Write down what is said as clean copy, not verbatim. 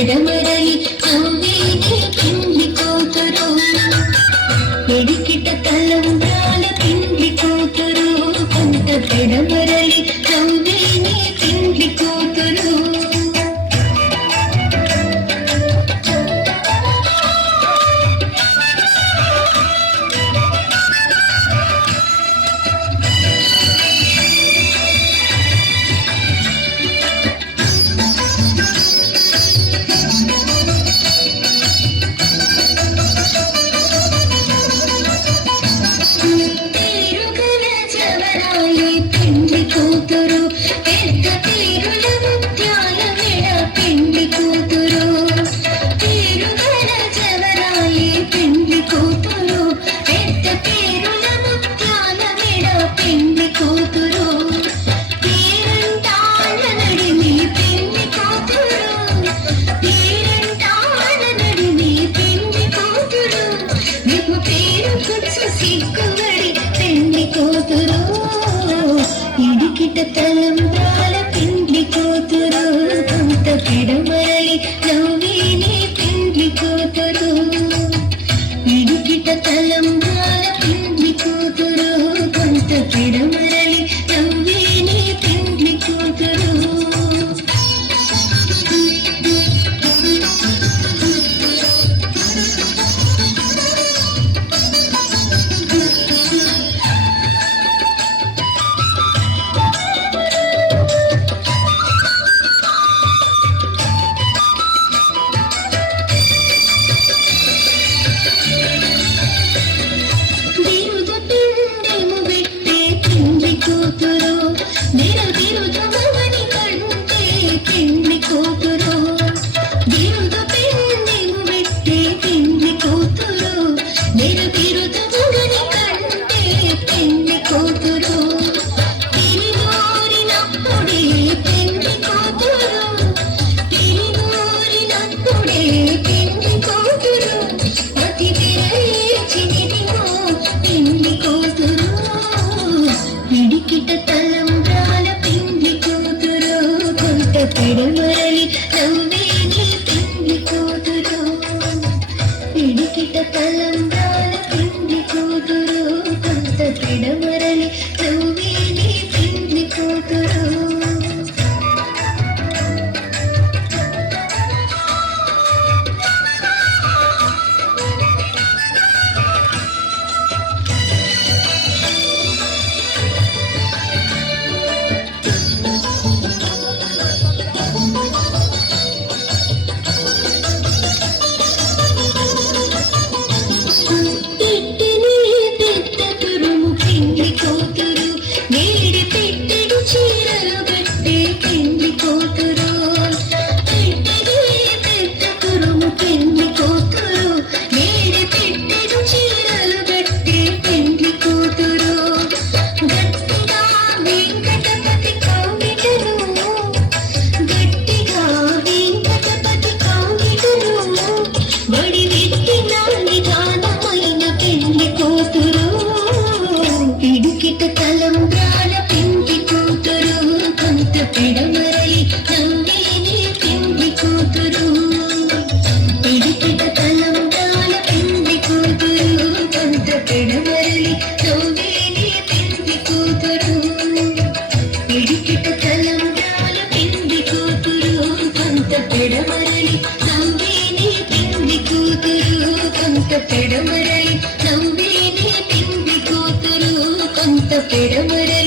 పెడమరలి చౌవేని పిండి కూతురు ఎడికిట తలంబ్రాల పిండి కూతురు కొంత పెడమరలి చౌవేని పిండి కూతురు ఇడికిట తలంబ్రాల పిండి కూతురు కొంత పెడమరలి నవ్వేని పిండి కూతురు ఇడికిట తలంబ్రాల పిండి కూతురు కొంత పెడమరలి నవ్వేని పిండి కూతురు పెడమరలి నవ్వేని పిండి కూతురు ఇడికిట తలంబ్రాల పిండి కూతురు కొంత పెడమరలి నవ్వేని పిండి కూతురు తలంబ్రాల పిండి కూతురు కొంత పెడమరలి నవ్వేని పిండి కూతురు ఇడికిట తలంబ్రాల పిండి కూతురు కొంత పెడమరలి నవ్వేని పిండి కూతురు ఇడికిట తలంబ్రాల పిండి కూతురు కొంత పెడమరలి నవ్వేని పిండి కూతురు కొంత పెడమరలి నవ్వేని పిండి కూతురు కొంత పెడమరలి